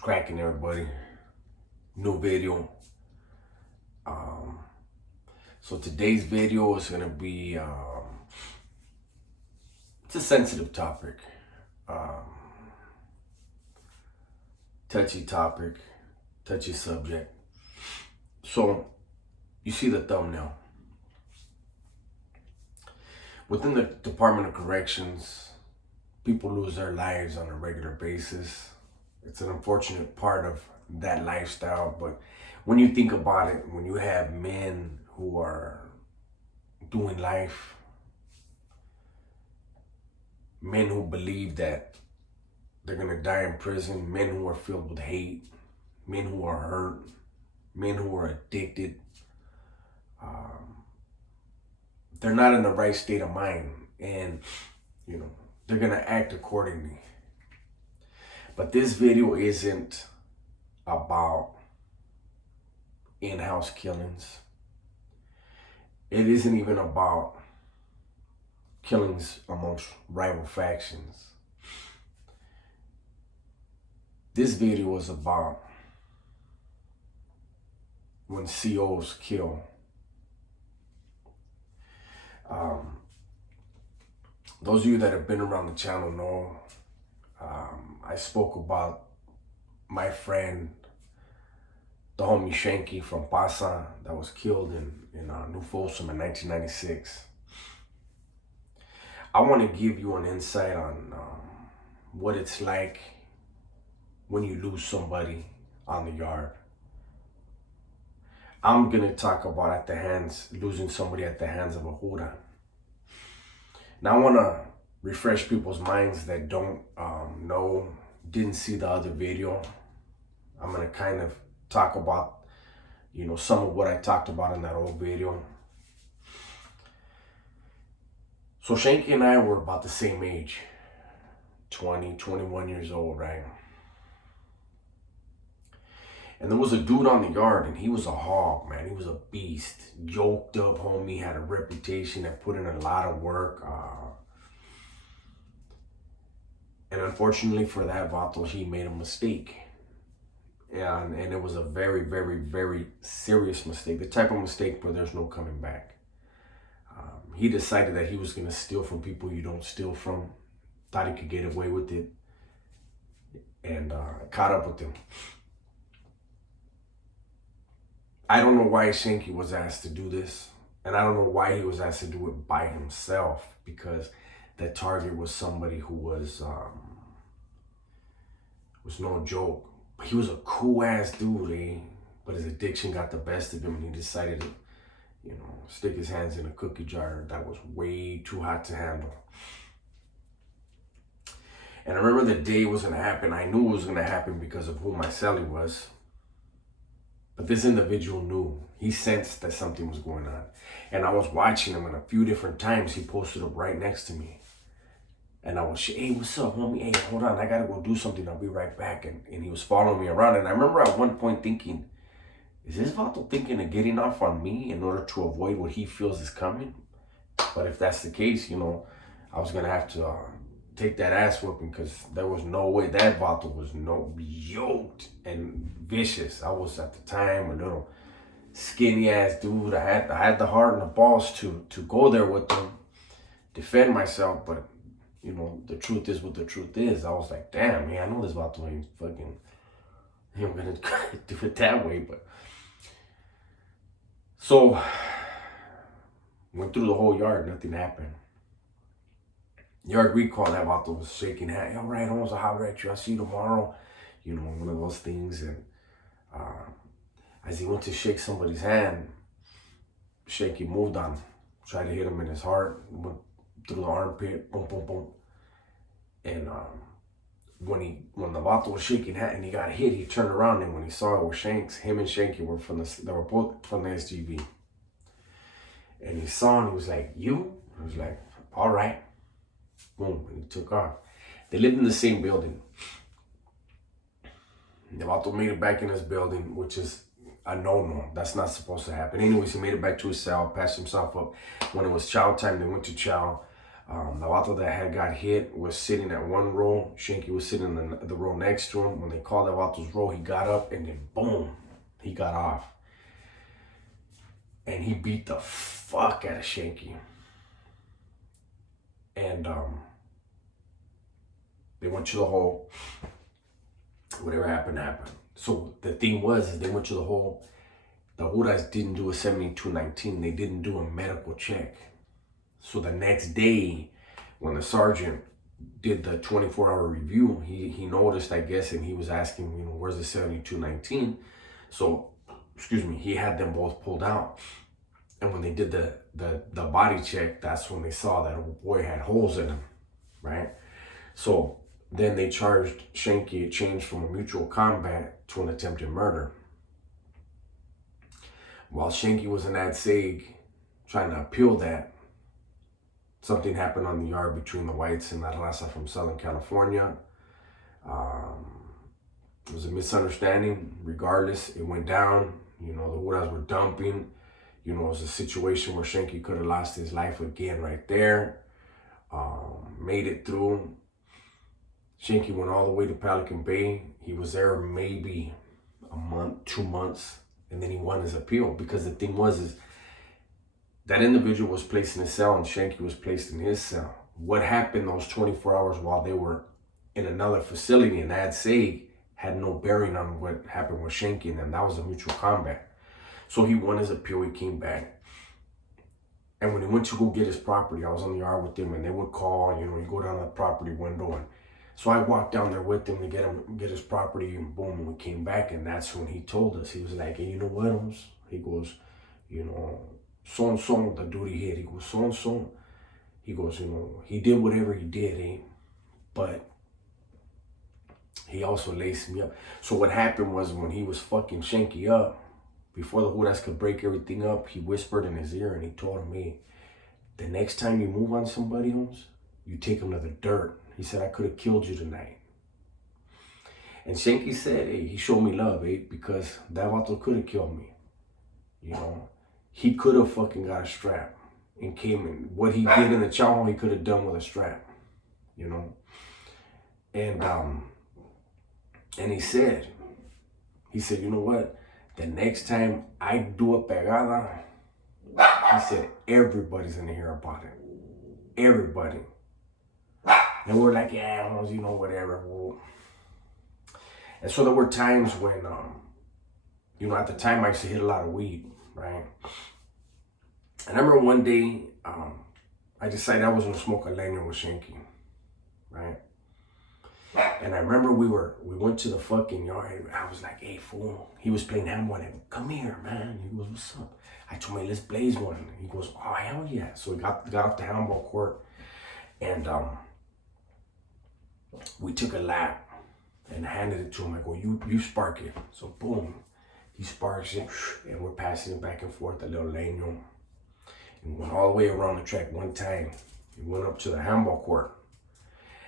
cracking, everybody? New video. So today's video is gonna be it's a sensitive topic, touchy topic, touchy subject. So you see the thumbnail. Within the Department of Corrections, people lose their lives on a regular basis. It's an unfortunate part of that lifestyle, but when you think about it, when you have men who are doing life, men who believe that they're gonna die in prison, men who are filled with hate, men who are hurt, men who are addicted, they're not in the right state of mind, and they're gonna act accordingly. But this video isn't about in-house killings. It isn't even about killings amongst rival factions. This video is about when COs kill. Those of you that have been around the channel know I spoke about my friend, the homie Shanky from Pasa, that was killed in New Folsom in 1996. I want to give you an insight on what it's like when you lose somebody on the yard. I'm going to talk about losing somebody at the hands of a Hura. Now I want to refresh people's minds that don't didn't see the other video. I'm going to kind of talk about, some of what I talked about in that old video. So Shanky and I were about the same age, 20, 21 years old, right? And there was a dude on the yard, and he was a hog, man. He was a beast. Yoked up, homie, had a reputation, that put in a lot of work. And unfortunately for that, Vato, he made a mistake. And it was a very, very, very serious mistake. The type of mistake where there's no coming back. He decided that he was going to steal from people you don't steal from. Thought he could get away with it. And caught up with him. I don't know why Shanky was asked to do this. And I don't know why he was asked to do it by himself. Because the target was somebody who was no joke. But he was a cool ass dude, eh? But his addiction got the best of him, and he decided to, stick his hands in a cookie jar that was way too hot to handle. And I remember the day it was gonna happen. I knew it was gonna happen because of who my cellie was. But this individual knew. He sensed that something was going on. And I was watching him, and a few different times he posted up right next to me. And I was, hey, what's up, homie? Hey, hold on, I gotta go do something. I'll be right back. And he was following me around. And I remember at one point thinking, is this Vato thinking of getting off on me in order to avoid what he feels is coming? But if that's the case, I was gonna have to take that ass whooping, because there was no way. That Vato was yoked and vicious. I was at the time a little skinny ass dude. I had the heart and the balls to go there with them, defend myself, but the truth is what the truth is. I was like, damn, man, I know this Vato ain't fucking, I'm gonna do it that way. But so went through the whole yard, nothing happened. Yard recall, that Vato was shaking hand. All right, almost, I'll holler at you. I'll see you tomorrow. One of those things. And as he went to shake somebody's hand, Shanky moved on him, tried to hit him in his heart, went through the armpit, boom, boom, boom. And when the Vato was shaking hand and he got hit, he turned around, and when he saw it was Shanks, him and Shanky they were both from the SGV. And he saw him, he was like, you? I was like, all right. Boom, and he took off. They lived in the same building. The Vato made it back in his building, which is a no-no. That's not supposed to happen. Anyways, he made it back to his cell, passed himself up. When it was chow time, they went to chow. The vato that had got hit was sitting at one row. Shanky was sitting in the row next to him. When they called that vato's row, he got up and then boom, he got off. And he beat the fuck out of Shanky. And they went to the hole. Whatever happened, happened. So the thing was, is they went to the hole. The Juras didn't do a 7219. They didn't do a medical check. So the next day, when the sergeant did the 24-hour review, he noticed, I guess, and he was asking, you know, where's the 7219? So, excuse me, he had them both pulled out. And when they did the body check, that's when they saw that old boy had holes in him, right? So then they charged Shanky. It changed from a mutual combat to an attempted murder. While Shanky was in that SAG trying to appeal that, something happened on the yard between the whites and that Raza from Southern California. It was a misunderstanding. Regardless, it went down. You know, the Juras were dumping. You know, it was a situation where Shanky could have lost his life again right there. Made it through. Shanky went all the way to Pelican Bay. He was there maybe a month, 2 months, and then he won his appeal. Because the thing was, is that individual was placed in his cell and Shanky was placed in his cell. What happened those 24 hours while they were in another facility in that SAG had no bearing on what happened with Shanky and them. That was a mutual combat. So he won his appeal, he came back. And when he went to go get his property, I was on the yard with him and they would call, you know, you go down to the property window. And so I walked down there with him to get his property, and boom, we came back. And that's when he told us, he was like, hey, you know what, Holmes? He goes, you know, so-and-so, the duty hit. He goes, so-and-so. He goes, you know, he did whatever he did, eh? But he also laced me up. So what happened was when he was fucking Shanky up, before the Juras could break everything up, he whispered in his ear and he told him, hey, the next time you move on somebody, Holmes, you take him to the dirt. He said, I could have killed you tonight. And Shanky said, hey, he showed me love, eh? Because that vato could have killed me. You know, he could have fucking got a strap and came in. What he did in the chow, he could have done with a strap, you know. And he said, you know what? The next time I do a pegada, he said, everybody's gonna hear about it. Everybody. And we're like, yeah, you know, whatever. Well, and so there were times when, you know, at the time I used to hit a lot of weed, right? And I remember one day, I decided I was gonna smoke a leño with Shanky, right? And I remember we went to the fucking yard. I was like, hey, fool. He was playing handball. I go, come here, man. He goes, what's up? I told him, let's blaze one. He goes, oh, hell yeah. So we got off the handball court. And we took a lap and handed it to him. I go, you spark it. So boom, he sparks it. And we're passing it back and forth, a little leño. And we went all the way around the track one time. We went up to the handball court.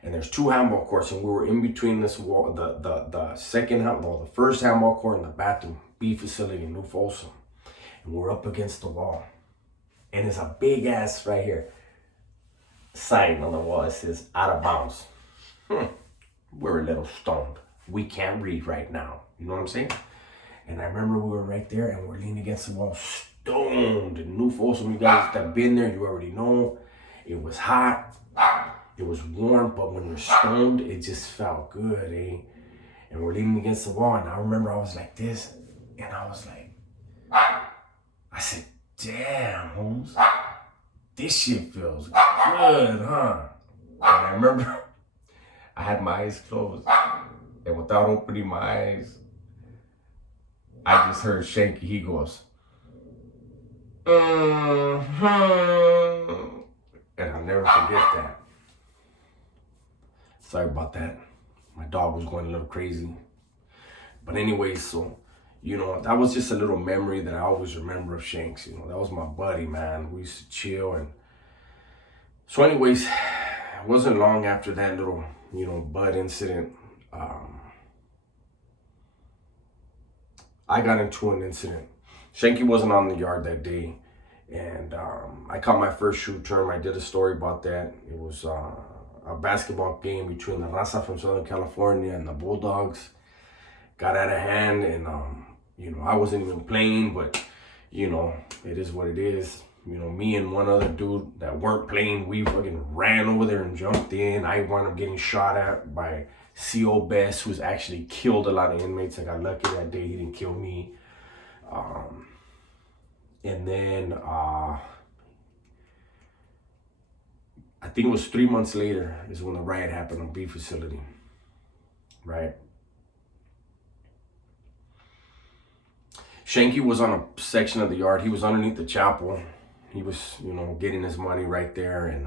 And there's 2 handball courts, and we were in between this wall, the first handball court and the bathroom B facility in New Folsom. And we're up against the wall. And there's a big ass right here sign on the wall. It says out of bounds. We're a little stoned. We can't read right now. You know what I'm saying? And I remember we were right there and we're leaning against the wall, stoned. In New Folsom, you guys that have been there, you already know. It was hot. It was warm, but when you're stoned, it just felt good, eh? And we're leaning against the wall, and I remember I was like this, and I was like, I said, damn, Holmes, this shit feels good, huh? And I remember I had my eyes closed, and without opening my eyes, I just heard Shanky. He goes, and I'll never forget that. Sorry about that. My dog was going a little crazy. But anyways, so, you know, that was just a little memory that I always remember of Shanks. You know, that was my buddy, man. We used to chill. And so anyways, it wasn't long after that little, you know, bud incident. I got into an incident. Shanky wasn't on the yard that day. And I caught my first shoe term. I did a story about that. It was a basketball game between the Raza from Southern California and the Bulldogs. Got out of hand, and I wasn't even playing, but it is what it is. Me and one other dude that weren't playing, we fucking ran over there and jumped in. I wound up getting shot at by C.O. Best, who's actually killed a lot of inmates. I got lucky that day; he didn't kill me. And then I think it was 3 months later is when the riot happened on B facility, right? Shanky was on a section of the yard. He was underneath the chapel. He was, getting his money right there. And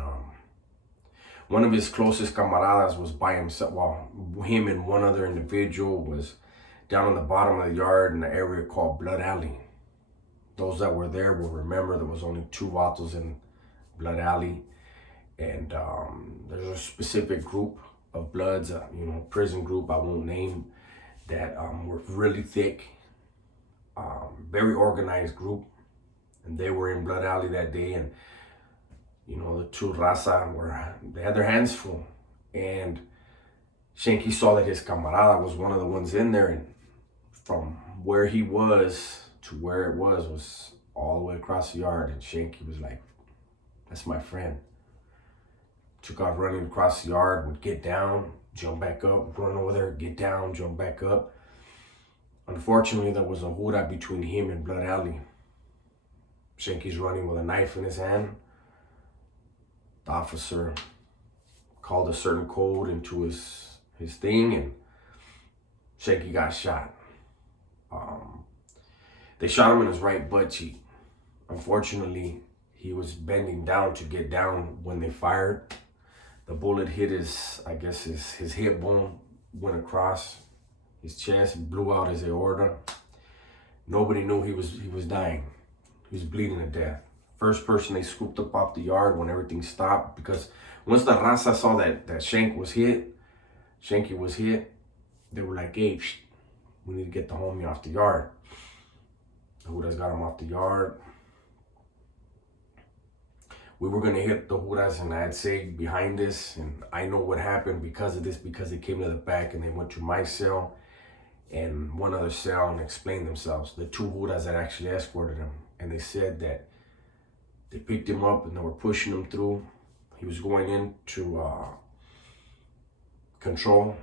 one of his closest camaradas was by himself. Well, him and one other individual was down on the bottom of the yard in the area called Blood Alley. Those that were there will remember there was only 2 vatos in Blood Alley. And there's a specific group of Bloods, prison group I won't name, that were really thick, very organized group. And they were in Blood Alley that day. And, the 2 Raza they had their hands full. And Shanky saw that his camarada was one of the ones in there. And from where he was to where it was all the way across the yard. And Shanky was like, that's my friend. Took off running across the yard, would get down, jump back up, run over there, get down, jump back up. Unfortunately, there was a hura between him and Blood Alley. Shanky's running with a knife in his hand. The officer called a certain code into his thing, and Shanky got shot. They shot him in his right butt cheek. Unfortunately, he was bending down to get down when they fired. The bullet hit his hip bone, went across his chest, blew out his aorta. Nobody knew he was dying. He was bleeding to death. First person they scooped up off the yard when everything stopped, because once the Raza saw that Shanky was hit, they were like, hey, we need to get the homie off the yard. The Judas got him off the yard. We were going to hit the Judas, and I'd say behind this, and I know what happened because of this, because they came to the back and they went to my cell and one other cell and explained themselves. The 2 Judas that actually escorted him, and they said that they picked him up and they were pushing him through. He was going into control,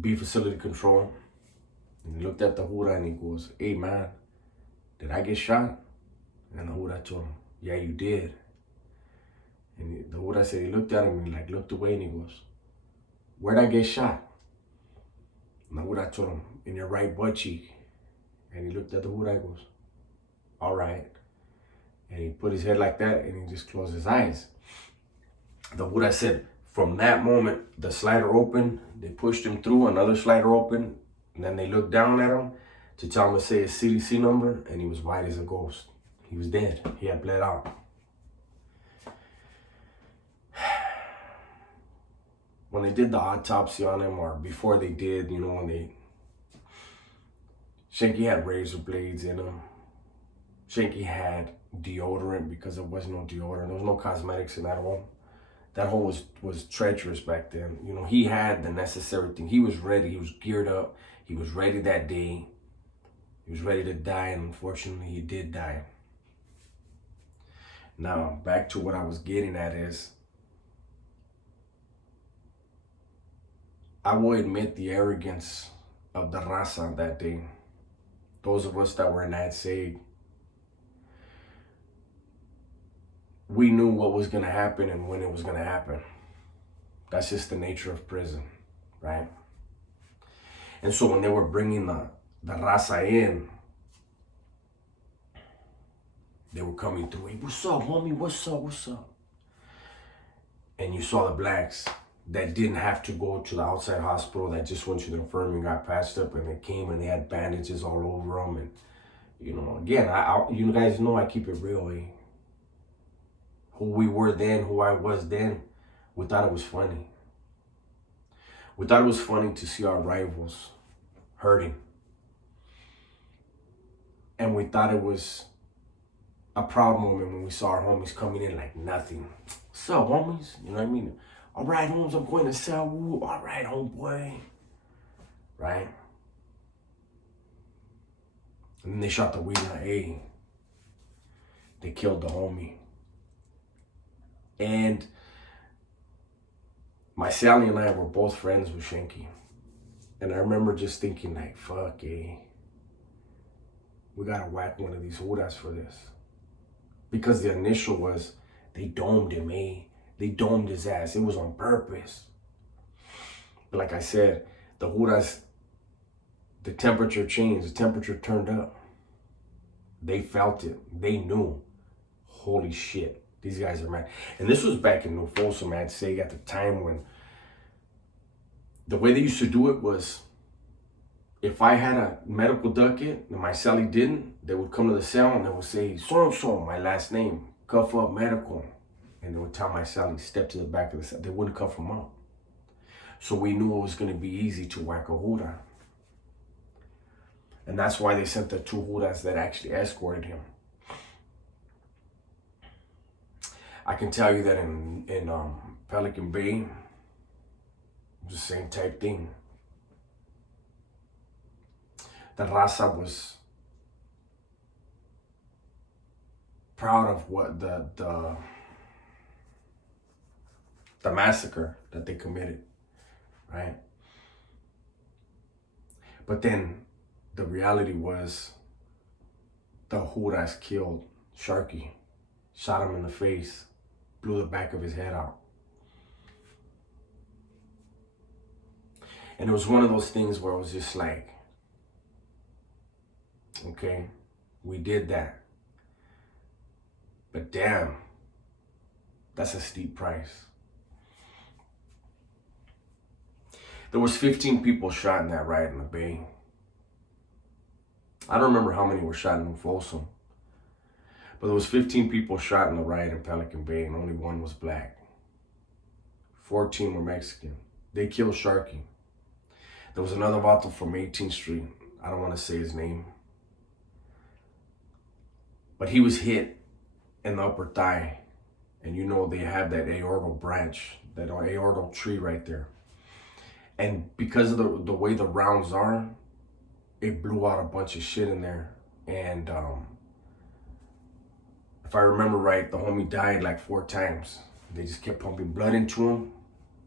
B facility control, and he looked at the Judas and he goes, hey man, did I get shot? And the Judas told him, yeah, you did. And the Judas said he looked at him and he looked away and he goes, where'd I get shot? And the Judas told him, in your right butt cheek. And he looked at the Judas and goes, all right. And he put his head like that and he just closed his eyes. The Judas said, from that moment, the slider opened, they pushed him through, another slider opened, and then they looked down at him to tell him to say his CDC number, and he was white as a ghost. He was dead. He had bled out. When they did the autopsy on him, or before they did, Shanky had razor blades in him. Shanky had deodorant because there was no deodorant. There was no cosmetics in that hole. That hole was treacherous back then. He had the necessary thing. He was ready. He was geared up. He was ready that day. He was ready to die, and unfortunately, he did die. Now, back to what I was getting at is, I will admit the arrogance of the Raza that day. Those of us that were in that SAG, we knew what was going to happen and when it was going to happen. That's just the nature of prison, right? And so when they were bringing the Raza in, they were coming through, hey, what's up, homie, what's up? And you saw the blacks that didn't have to go to the outside hospital, that just went to the infirmary and got patched up, and they came and they had bandages all over them. And, again, you guys know I keep it real, eh? Who we were then, who I was then, we thought it was funny. We thought it was funny to see our rivals hurting. And we thought it was a proud moment when we saw our homies coming in like nothing. What's up, homies? You know what I mean? All right, homes, I'm going to sell. Woo. All right, homeboy. Right? And then they shot the weed on A. They killed the homie. And my Sally and I were both friends with Shanky. And I remember just thinking like, fuck, we gotta whack one of these Hudas for this. Because the initial was, they domed him, They domed his ass. It was on purpose. But like I said, the Hudas, the temperature changed. The temperature turned up. They felt it. They knew. Holy shit. These guys are mad. And this was back in New Folsom, I'd say, at the time when the way they used to do it was, if I had a medical ducket and my cellie didn't, they would come to the cell and they would say, so-and-so, my last name, cuff up medical. And they would tell my cellie, step to the back of the cell. They wouldn't cuff him up. So we knew it was going to be easy to whack a Huda. And that's why they sent the 2 Hudas that actually escorted him. I can tell you that in Pelican Bay, it was the same type thing. The Raza was proud of what the massacre that they committed, right? But then the reality was the Hudas killed Sharky, shot him in the face, blew the back of his head out. And it was one of those things where it was just like, okay, we did that. But damn, that's a steep price. There was 15 people shot in that riot in the Bay. I don't remember how many were shot in New Folsom. But there was 15 people shot in the riot in Pelican Bay and only 1 was black. 14 were Mexican. They killed Sharky. There was another vato from 18th Street. I don't want to say his name. But he was hit in the upper thigh. And you know they have that aortal branch, that aortal tree right there. And because of the way the rounds are, it blew out a bunch of shit in there. And if I remember right, the homie died like 4 times. They just kept pumping blood into him,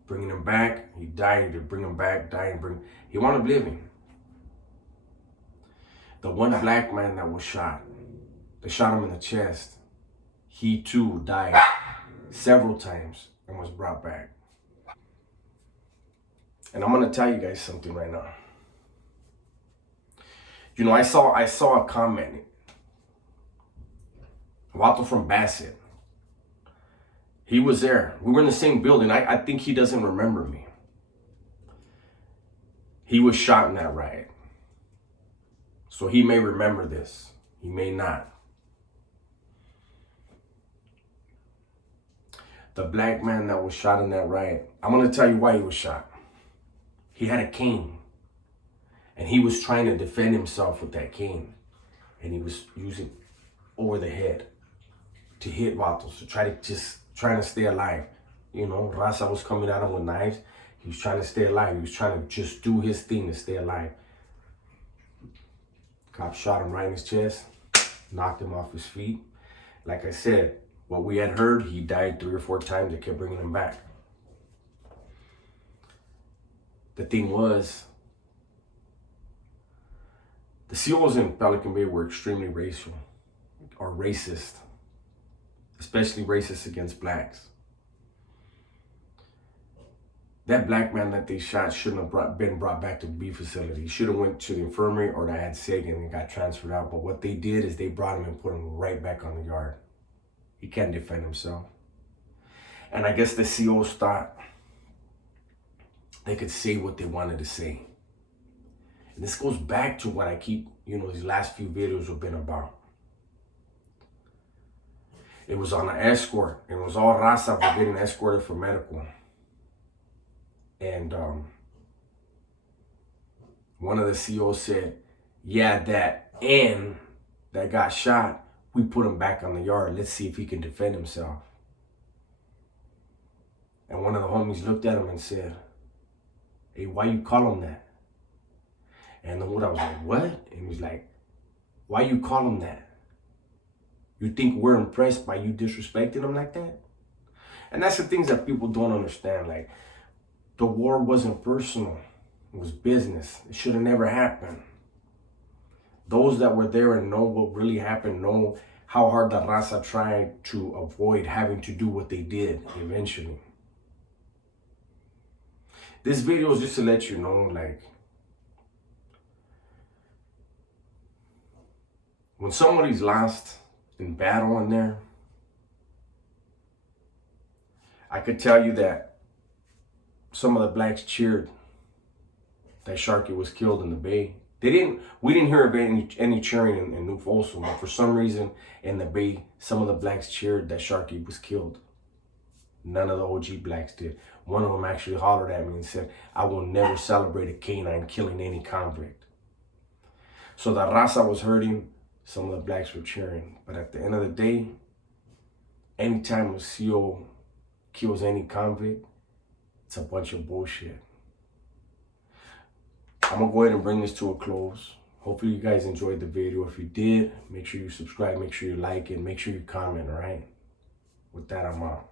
bringing him back. He died, they bring him back, die and bring. He wound up living. The one black man that was shot, they shot him in the chest. He too died several times and was brought back. And I'm gonna tell you guys something right now. You know, I saw a comment. Vato from Bassett. He was there. We were in the same building. I think he doesn't remember me. He was shot in that riot. So he may remember this. He may not. The black man that was shot in that riot, I'm going to tell you why he was shot. He had a cane. And he was trying to defend himself with that cane. And he was using over the head to hit vatos, to trying to stay alive. You know, Raza was coming at him with knives. He was trying to stay alive. He was trying to just do his thing to stay alive. Cop shot him right in his chest, knocked him off his feet. Like I said, what we had heard, he died 3 or 4 times. They kept bringing him back. The thing was, the COs in Pelican Bay were extremely racial or racist, especially racist against blacks. That black man that they shot shouldn't have been brought back to the B facility. He should have went to the infirmary or the ad seg and got transferred out. But what they did is they brought him and put him right back on the yard. He can't defend himself. And I guess the COs thought they could say what they wanted to say. And this goes back to what I keep, these last few videos have been about. It was on an escort. It was all Raza for getting escorted for medical. And one of the COs said, yeah, that N that got shot we put him back on the yard. Let's see if he can defend himself. And one of the homies looked at him and said, hey, why you call him that? And the Buddha was like, what? And he was like, why you call him that? You think we're impressed by you disrespecting him like that? And that's the things that people don't understand. Like, the war wasn't personal. It was business. It should have never happened. Those that were there and know what really happened know how hard the Raza tried to avoid having to do what they did eventually. This video is just to let you know, like, when somebody's lost in battle in there, I could tell you that some of the blacks cheered that Shanky was killed in the bay. We didn't hear of any cheering in New Folsom, but for some reason in the bay, some of the blacks cheered that Shanky was killed. None of the OG blacks did. One of them actually hollered at me and said, I will never celebrate a canine killing any convict. So the Raza was hurting, some of the blacks were cheering. But at the end of the day, anytime a CO kills any convict, it's a bunch of bullshit. I'm gonna go ahead and bring this to a close. Hopefully you guys enjoyed the video. If you did, make sure you subscribe, make sure you like it, make sure you comment, all right? With that, I'm out.